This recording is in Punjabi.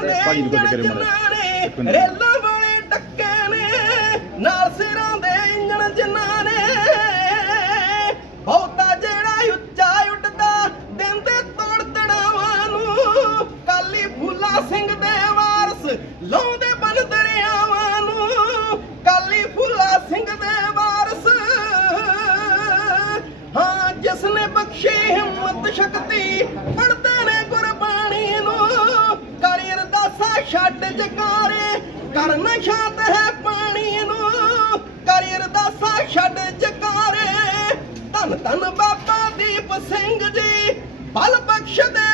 ਭਾਜੀ ਨੂੰ ਇੰਜਣ ਕਰੇ ਮਾੜਾ। ਜਿਨ੍ਹਾਂ ਵਾਲੇ ਡੱਕੇ ਨੇ, ਨਾਲ ਸਿਰਾਂ ਦੇ ਇੰਜਣ ਜਿਨ੍ਹਾਂ ਨੇ। ਬਹੁਤਾ ਜਿਹੜਾ ਉੱਚਾ ਉੱਡਦਾ ਦਿਨ ਤੋੜ ਤੜਾਵਾਂ ਨੂੰ। ਕਾਲੀ ਫੂਲਾ ਸਿੰਘ ਦੇ ਵਾਰਸ ਲਾਉਂਦੇ ਬਨ ਦਰਿਆਵਾਂ ਨੂੰ। ਕਾਲੀ ਫੂਲਾ ਸਿੰਘ ਦੇ ਵਾਰਸ, ਹਾਂ, ਜਿਸ ਨੇ ਬਖਸ਼ੀ ਹਿੰਮਤ, ਸ਼ਕਤੀ ਪੜਦੇ ਕਰੀ ਛੱਡ ਜਕਾਰੇ, ਕਰਨ ਸ਼ਾਂਤ ਹੈ ਪਾਣੀ ਨੂੰ। ਕਰੀ ਅਰਦਾਸਾ ਛੱਡ ਜਕਾਰੇ। ਧੰਨ ਧੰਨ ਬਾਬਾ ਦੀਪ ਸਿੰਘ ਜੀ, ਬਲ ਬਖਸ਼ ਦੇ